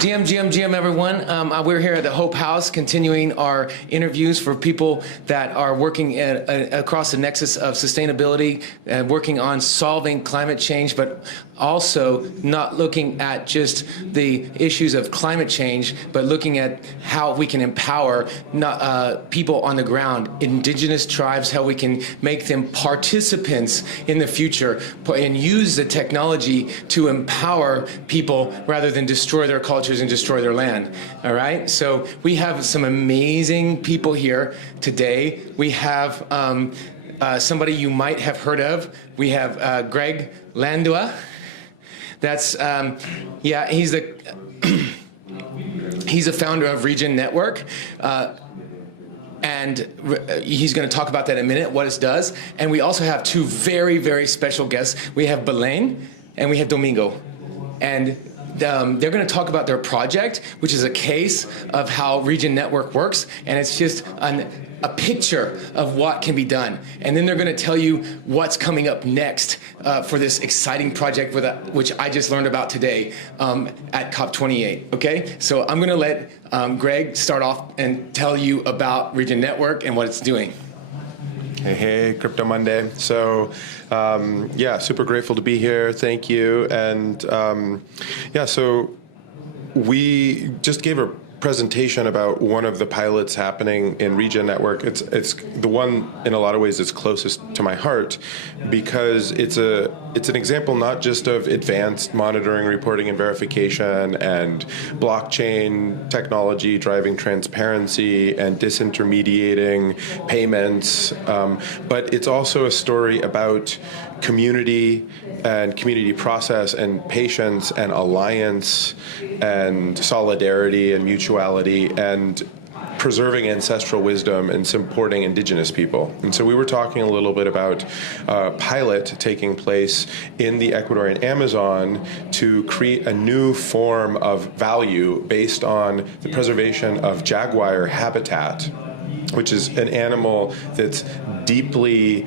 GM, everyone. We're here at the Hope House continuing our interviews for people that are working across the nexus of sustainability and working on solving climate change, but also not looking at just the issues of climate change, but looking at how we can empower people on the ground, indigenous tribes, how we can make them participants in the future and use the technology to empower people rather than destroy their cultures and destroy their land. All right, so we have some amazing people here today. We have somebody you might have heard of. We have Greg Landua. That's he's the he's a founder of Regen.network, and he's going to talk about that in a minute, what it does. And we also have two very, very special guests. We have Belen and we have Domingo, and they're going to talk about their project, which is a case of how Regen.network works, and it's just a picture of what can be done. And then they're going to tell you what's coming up next for this exciting project which I just learned about today at COP28. Okay, so I'm going to let Greg start off and tell you about Regen.network and what it's doing. Hey, Crypto Monday. So, super grateful to be here. Thank you. And so we just gave a presentation about one of the pilots happening in Regen.network. It's the one in a lot of ways that's closest to my heart, because it's an example not just of advanced monitoring, reporting, and verification, and blockchain technology driving transparency and disintermediating payments, but it's also a story about community and community process and patience and alliance and solidarity and mutuality and preserving ancestral wisdom and supporting indigenous people. And so we were talking a little bit about a pilot taking place in the Ecuadorian Amazon to create a new form of value based on the preservation of jaguar habitat, which is an animal that's deeply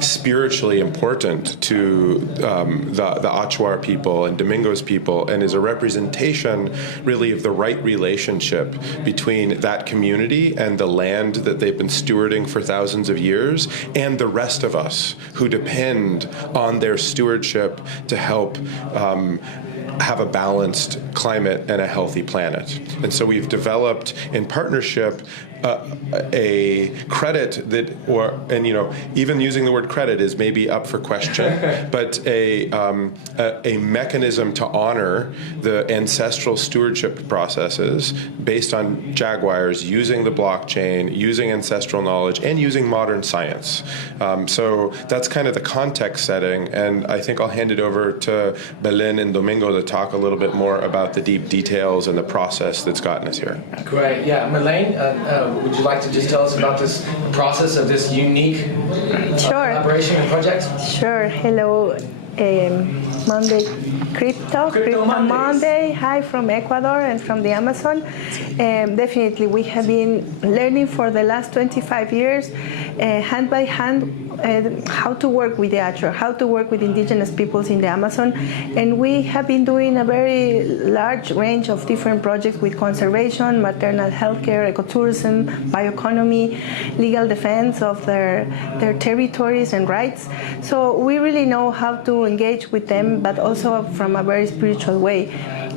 spiritually important to the Achuar people and Domingo's people, and is a representation really of the right relationship between that community and the land that they've been stewarding for thousands of years, and the rest of us who depend on their stewardship to help have a balanced climate and a healthy planet. And so we've developed in partnership a credit that, even using the word credit is maybe up for question, but a mechanism to honor the ancestral stewardship processes based on jaguars, using the blockchain, using ancestral knowledge, and using modern science. So that's kind of the context setting, and I think I'll hand it over to Belen and Domingo to talk a little bit more about the deep details and the process that's gotten us here. Great, yeah. Belen, would you like to just tell us about this process of this unique collaboration and project? Sure. Hello, Monday Crypto Monday. Hi from Ecuador and from the Amazon. Definitely, we have been learning for the last 25 years, hand by hand, how to work with the Achuar, how to work with indigenous peoples in the Amazon. And we have been doing a very large range of different projects with conservation, maternal health care, ecotourism, bioeconomy, legal defense of their territories and rights. So we really know how to engage with them, but also from a very spiritual way.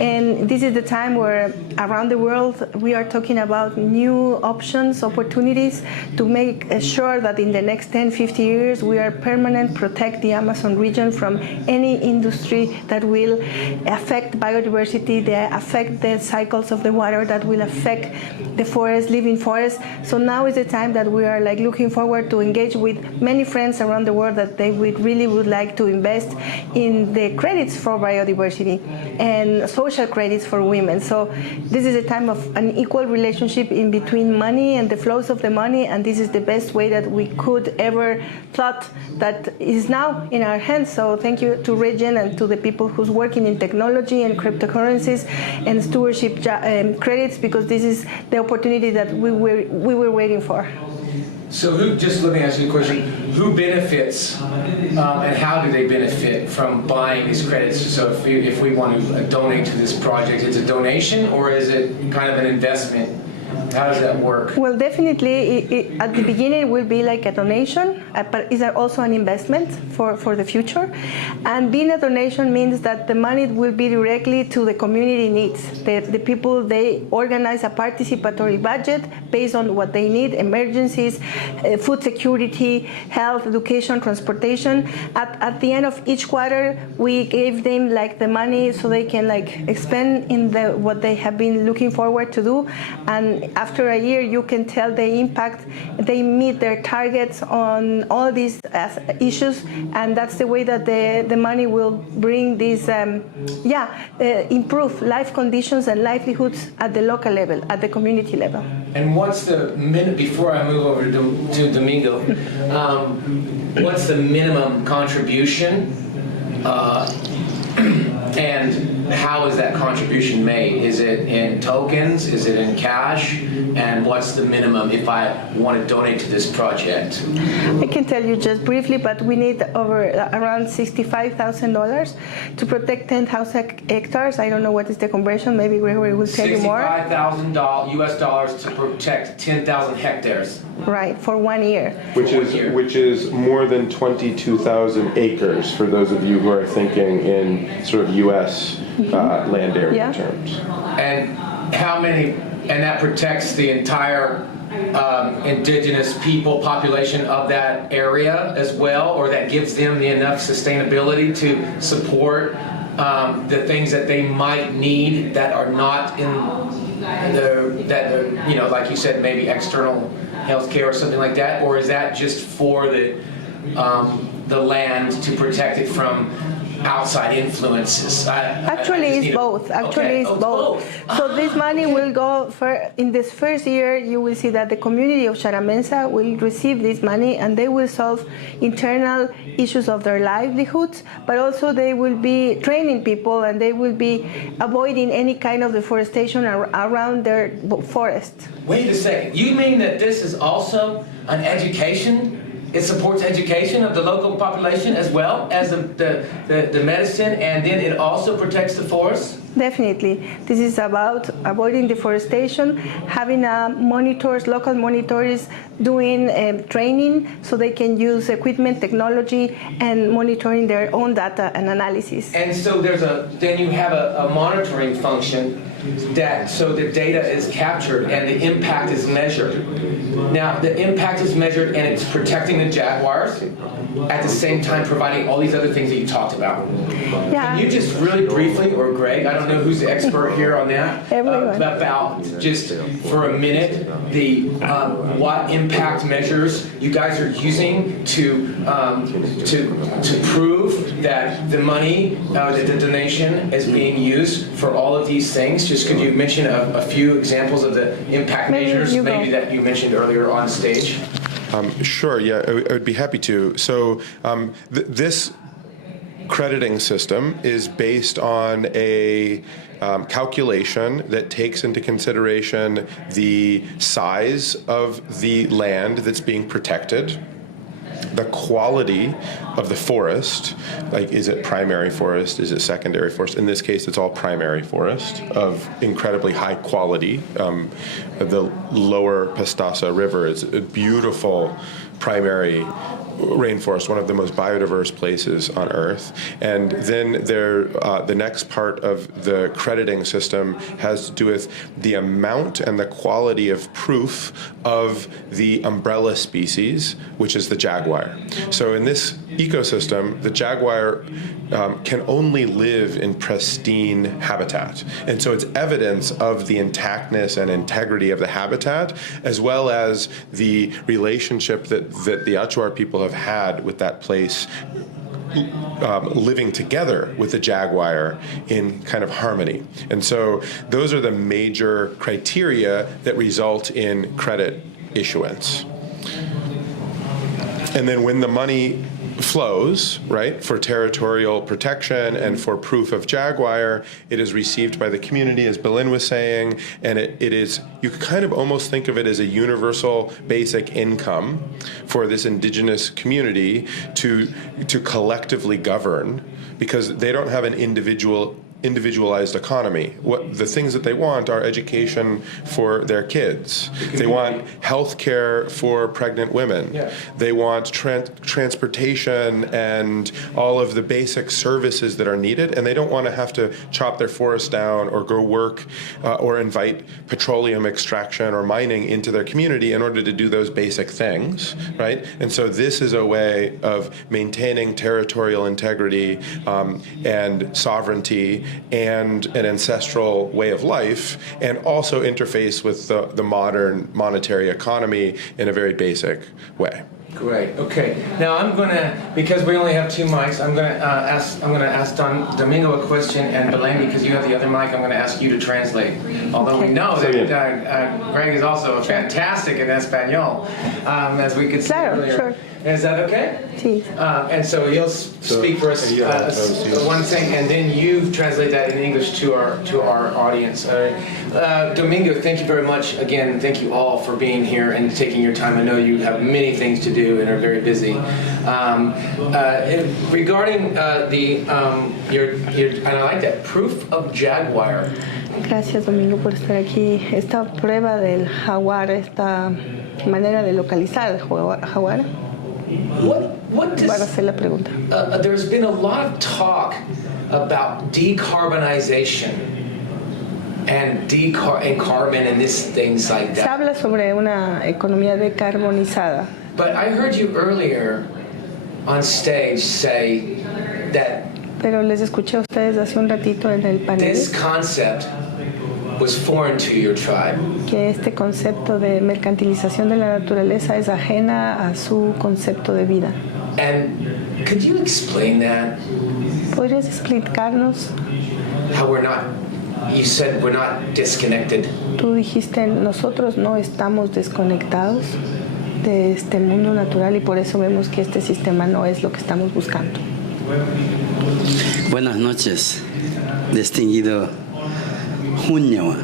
And this is the time where around the world we are talking about new options, opportunities to make sure that in the next 10, 50 years we are protect the Amazon region from any industry that will affect biodiversity, that affect the cycles of the water, that will affect the forest, living forest. So now is the time that we are looking forward to engage with many friends around the world that they really would like to invest in the credits for biodiversity and social credits for women. So this is a time of an equal relationship in between money and the flows of the money, and this is the best way that we could ever thought that is now in our hands. So thank you to Regen and to the people who's working in technology and cryptocurrencies and stewardship credits, because this is the opportunity that we were waiting for. So just let me ask you a question. Who benefits and how do they benefit from buying these credits? So if we want to donate to this project, it's a donation or is it kind of an investment? How does that work? Well, definitely, at the beginning, it will be like a donation, but it's also an investment for the future. And being a donation means that the money will be directly to the community needs. The people, they organize a participatory budget based on what they need, emergencies, food security, health, education, transportation. At the end of each quarter, we gave them like the money so they can like expend in what they have been looking forward to do. And after a year, you can tell the impact. They meet their targets on all these issues, and that's the way that the money will bring these, improve life conditions and livelihoods at the local level, at the community level. And what's the minute before I move over to Domingo? What's the minimum contribution? And how is that contribution made? Is it in tokens? Is it in cash? And what's the minimum if I want to donate to this project? I can tell you just briefly, but we need around $65,000 to protect 10,000 hectares. I don't know what is the conversion. Maybe Gregory will tell you more. $65,000 US to protect 10,000 hectares. Right, for 1 year. Which is more than 22,000 acres for those of you who are thinking in sort of U.S. Land area terms. And how many? And that protects the entire indigenous people population of that area as well, or that gives them enough sustainability to support the things that they might need that are not in like you said, maybe external healthcare or something like that, or is that just for the land to protect it from outside influences? Actually, it's both. Actually, it's both. So this money will go in this first year. You will see that the community of Charamensa will receive this money, and they will solve internal issues of their livelihoods. But also, they will be training people, and they will be avoiding any kind of deforestation around their forest. Wait a second. You mean that this is also an education? It supports education of the local population as well as the medicine, and then it also protects the forest? Definitely. This is about avoiding deforestation, having local monitors doing training so they can use equipment, technology, and monitoring their own data and analysis. And so then you have a monitoring function so the data is captured and the impact is measured. Now, the impact is measured and it's protecting the jaguars, at the same time providing all these other things that you talked about. Yeah. Can you just really briefly, or Greg, I don't know who's the expert here on that, about just for a minute what impact measures you guys are using to prove that the money, that the donation is being used for all of these things? Just could you mention a few examples of the impact measures that you mentioned earlier on stage? Sure, yeah, I would be happy to. So this crediting system is based on a calculation that takes into consideration the size of the land that's being protected, the quality of the forest, like is it primary forest, is it secondary forest? In this case, it's all primary forest of incredibly high quality. The lower Pastaza River is a beautiful primary rainforest, one of the most biodiverse places on Earth. And then the next part of the crediting system has to do with the amount and the quality of proof of the umbrella species, which is the jaguar. So in this ecosystem, the jaguar can only live in pristine habitat. And so it's evidence of the intactness and integrity of the habitat, as well as the relationship that the Achuar people have had with that place, living together with the jaguar in kind of harmony. And so those are the major criteria that result in credit issuance. And then when the money flows, right, for territorial protection and for proof of Jaguar. It is received by the community, as Belen was saying, and it is, you could kind of almost think of it as a universal basic income for this indigenous community to collectively govern, because they don't have an individualized economy. What the things that they want are education for their kids. They want health care for pregnant women. Yeah. They want transportation and all of the basic services that are needed, and they don't want to have to chop their forest down or go work or invite petroleum extraction or mining into their community in order to do those basic things, right? And so this is a way of maintaining territorial integrity and sovereignty and an ancestral way of life, and also interface with the modern monetary economy in a very basic way. Great. Okay. Now I'm gonna, because we only have 2 mics, I'm gonna ask Domingo a question, and Belen, because you have the other mic, I'm gonna ask you to translate. Although we know that Greg is also fantastic in Espanol, as we could see earlier. Sure. Is that okay? Sí. And so he'll speak for us one thing, and then you translate that in English to our audience. Domingo, thank you very much again. Thank you all for being here and taking your time. I know you have many things to do and are very busy. Regarding and I like that proof of Jaguar. Gracias, Domingo, por estar aquí. Esta prueba del jaguar, esta manera de localizar el jaguar. What does, Para hacer la pregunta. there's been a lot of talk about decarbonization and carbon and things like Se that. habla sobre una economía decarbonizada. But I heard you earlier on stage say that Pero les escuché a ustedes hace un ratito en el panel this concept was foreign to your tribe. que este concepto de mercantilización de la naturaleza es ajena a su concepto de vida. And could you explain that? ¿Podrías explicarnos? How you said we're not disconnected. Tú dijiste, nosotros no estamos desconectados de este mundo natural y por eso vemos que este sistema no es lo que estamos buscando. Buenas noches, distinguido Huñawa.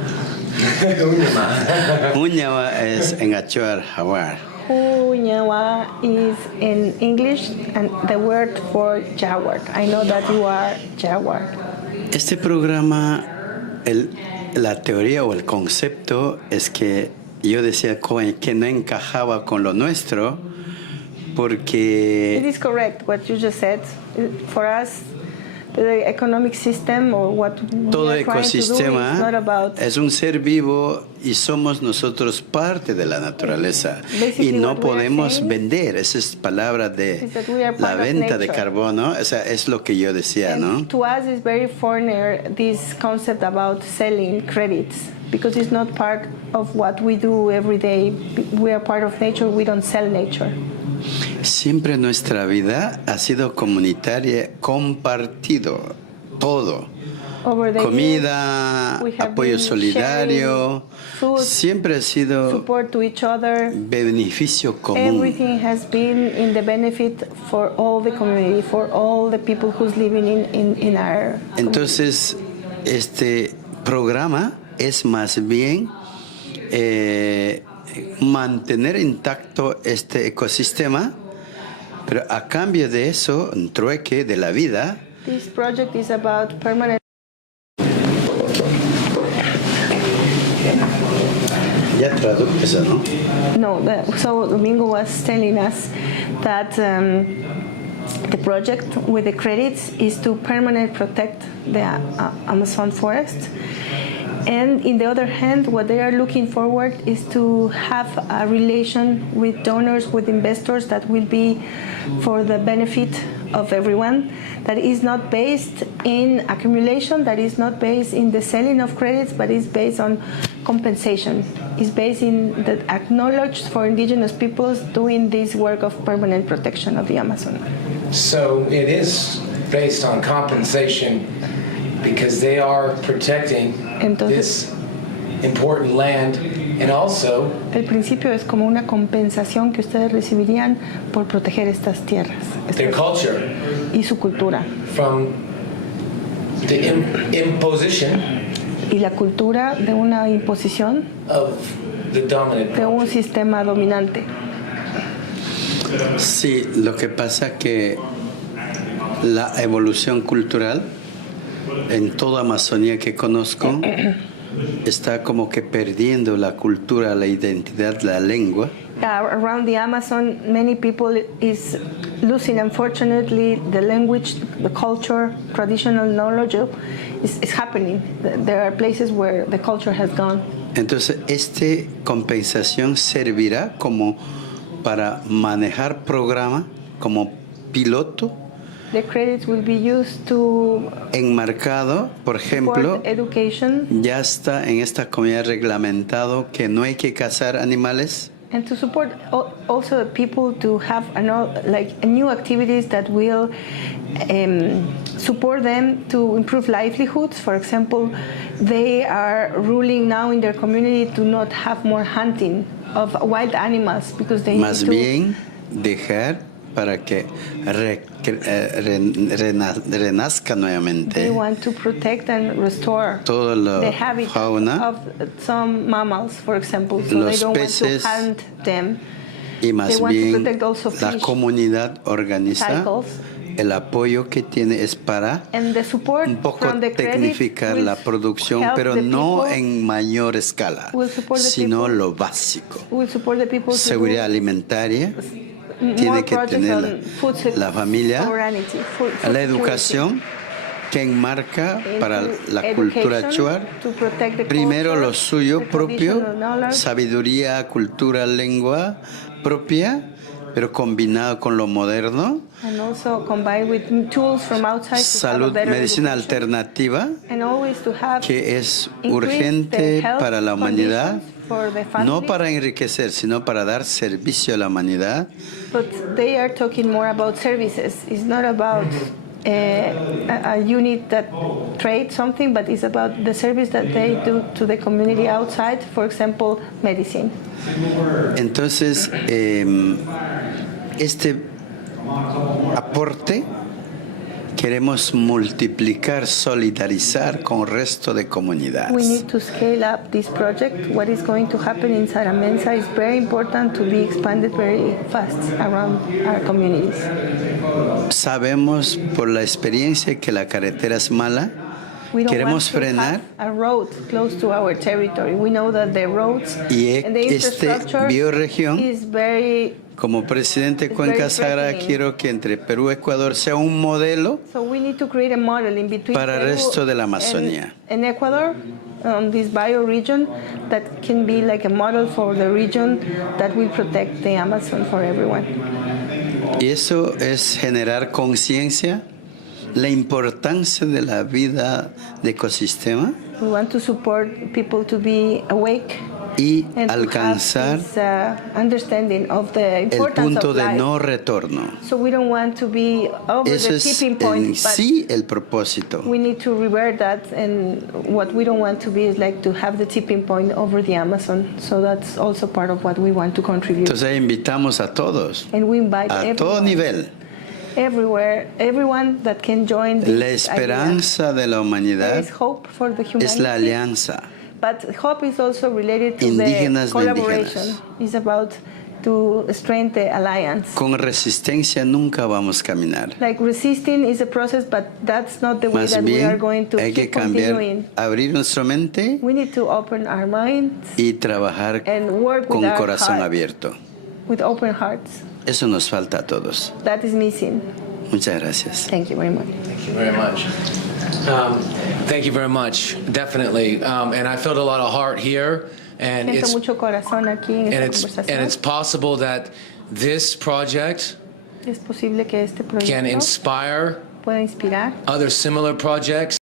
Huñawa es en Achuar, Jaguar. Huñawa is in English and the word for jaguar. I know that you are jaguar. Este programa, la teoría o el concepto es que yo decía que no encajaba con lo nuestro porque... It is correct what you just said. For us, the economic system or what todo we are trying to do is not about... ecosistema es un ser vivo y somos nosotros parte de la naturaleza. Basically, Y no what we are podemos saying vender. Esa es palabra de is that we are la part of venta de nature. carbono. O sea, es lo que yo decía, ¿no? And to us, it's very foreigner, this concept about selling credits, because it's not part of what we do every day. We are part of nature, we don't sell nature. Siempre nuestra vida ha sido comunitaria, compartido, todo. Over the Comida, years, we have apoyo been solidario, sharing food, siempre ha sido support to each other. beneficio común. Everything has been in the benefit for all the community, for all the people who's living in our community. Entonces, este programa es más bien mantener intacto este ecosistema, pero a cambio de eso, un trueque de la vida. This project is about permanent. Ya traduje eso, ¿no? No, so Domingo was telling us that the project with the credits is to permanently protect the Amazon forest. And in the other hand, what they are looking forward is to have a relation with donors, with investors that will be for the benefit of everyone, that is not based in accumulation, that is not based in the selling of credits, but is based on compensation. It's based in the acknowledged for indigenous peoples doing this work of permanent protection of the Amazon. So it is based on compensation because they are protecting Entonces, important land, and also El principio es como una compensación que ustedes recibirían por proteger estas tierras their culture y su cultura. from the imposition Y la cultura de una imposición of the dominant de un culture. sistema dominante. Sí, lo que pasa que la evolución cultural en toda Amazonía que conozco está como que perdiendo la cultura, la identidad, la lengua. Around the Amazon, many people is losing, unfortunately, the language, the culture, traditional knowledge is happening. There are places where the culture has gone. Entonces, esta compensación servirá como para manejar programa como piloto The credits will be used to enmarcado, por ejemplo, support education ya está en esta comunidad reglamentado que no hay que cazar animales. and to support also the people to have new activities that will support them to improve livelihoods. For example, they are ruling now in their community to not have more hunting of wild animals because they Más need to bien dejar para que renazca they nuevamente want to protect and restore toda la the habitat fauna of some mammals, for example, so Los they don't peces, want to hunt them. y más They want to bien protect also la fish comunidad organiza cycles. el apoyo que tiene es para And the support un poco from the credit tecnificar will la producción, help pero the no people, en mayor escala, will support the sino people, lo básico. will support the people to Seguridad alimentaria, do tiene more que projects tener on food la familia, sovereignty, food la security, educación que enmarca into para la cultura education chuar, to protect the primero culture, lo suyo the propio, traditional knowledge, sabiduría, cultura, lengua propia, pero combinado con lo moderno, and also combined with tools from outside to have a salud, better medicina education. alternativa, And always to have que es increase urgente the health para la humanidad, conditions for the no families. para enriquecer, sino para dar servicio a la humanidad. But they are talking more about services. It's not about a unit that trades something, but it's about the service that they do to the community outside, for example, medicine. Entonces, este aporte queremos multiplicar, solidarizar con el resto de We comunidades. need to scale up this project. What is going to happen in Saramensa is very important to be expanded very fast around our communities. Sabemos por la experiencia que la carretera es mala. We don't Queremos want to frenar have a road close to our territory. We know that the roads y and the infrastructure bioregión, is very. como presidente de It's Cuenca very Sahara, threatening. quiero que entre Perú y Ecuador sea un modelo So we need to create a model in between para el Peru resto de la Amazonía. and Ecuador on this bioregion that can be like a model for the region that will protect the Amazon for everyone. Y eso es generar conciencia, la importancia de la vida de ecosistema We want to support people to be awake y and alcanzar to have this understanding of the el importance punto of de life. no retorno. So we don't want to be over Eso the es tipping point, en but sí el propósito. we need to revert that, and what we don't want to be is like to have the tipping point over the Amazon. So that's also part of what we want to contribute. Entonces invitamos a todos, And we invite a todo everyone, nivel. everywhere, everyone that can join this La esperanza de la idea. There humanidad is hope for the es la humanity, alianza. but hope is also related to Indígenas the de collaboration. indígenas. It's about to strengthen the alliance. Con resistencia nunca vamos a caminar. Like resisting is a process, but that's not the way Más that we are bien going to hay que keep cambiar, continuing. abrir nuestra mente We need to open our minds y trabajar and work con with our corazón heart, abierto. with open hearts. Eso nos falta a todos. That is missing. Muchas gracias. Thank you very much. Thank you very much. Thank you very much, definitely. And I felt a lot of heart here, and Siento it's mucho corazón aquí en and esta it's conversación. possible that this project Es posible que este can proyecto inspire pueda inspirar other similar projects